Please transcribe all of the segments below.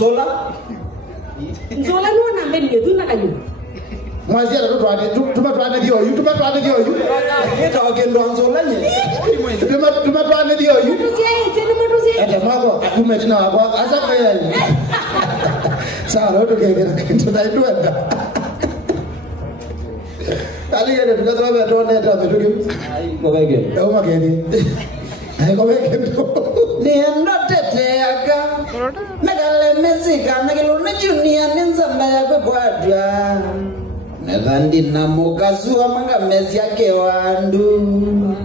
Zola no na mbeni yetu na kanyu. Mwazia ndo tumatwane dio yu. Kita wakendo Zola nye. Tumatwane dio yu. Ata mwako akumetina wako asa kwa yali. Sawa ndo kegera kintu na iduenda. Ali yale tukasema betone ata betuki. Ai kobege. Ewo makeni. Ai kobege ndo. Ni ndo teteaka. Megale mesika megalo junior ninzamba yakwe kwadwa. Nadhandi na mukazua manga mezi yake wandu.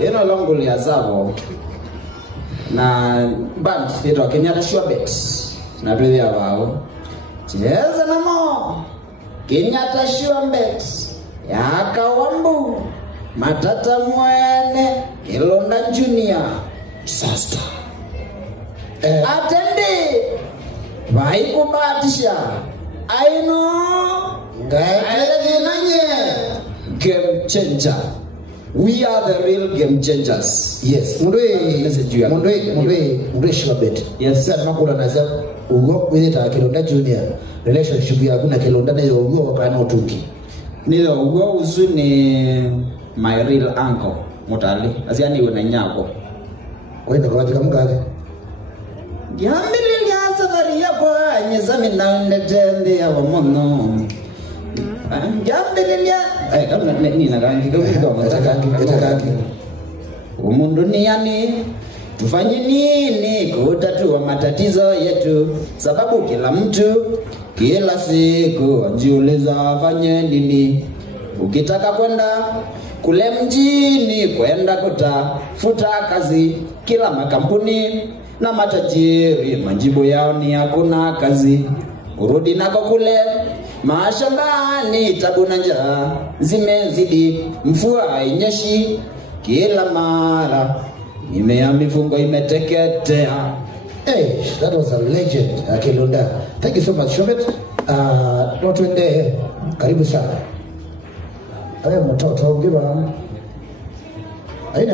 Eno longo li azabo. Na band ito Kenyatta Sure Bet. Na tuwe ya wao. Cheza na mo. Kenyatta Sure Bet. Yaka wambu. Matata mwene. Ilonda Junior. Disaster. Atende. Vaikubatisha. Aino. Game changer. We are the real game changers. Yes. Mundwe Sure Bet. Yes. Sasa tunakula na za ugo wita Kilonda Junior. Relationship ya kuna Kilonda na ugo wakana utuki. Nilo ugo uzu ni my real uncle. Mutali. Asiani wena nyako. Wenda kwa katika mgage. Yambili ya safari ya kwa nyezami na ndetende ya wamono. Yambili ya kama nina rangi kama Itakangi. Umundu ni yani tufanye nini kutatua matatizo yetu, sababu kila mtu kila siku ajiuliza afanye nini. Ukitaka kwenda kule mjini kwenda kutafuta kazi, kila makampuni na matajiri majibu yao ni hakuna kazi. Urudi nako kule mashambani tabu na njaa zimezidi, mvua hainyeshi kila mara, mimea mifungo imeteketea. Hey, that was a legend, Kilonda. Thank you so much, Sure Bet. Watu wende karibu sana. Awe mtoto ungiwa. Aina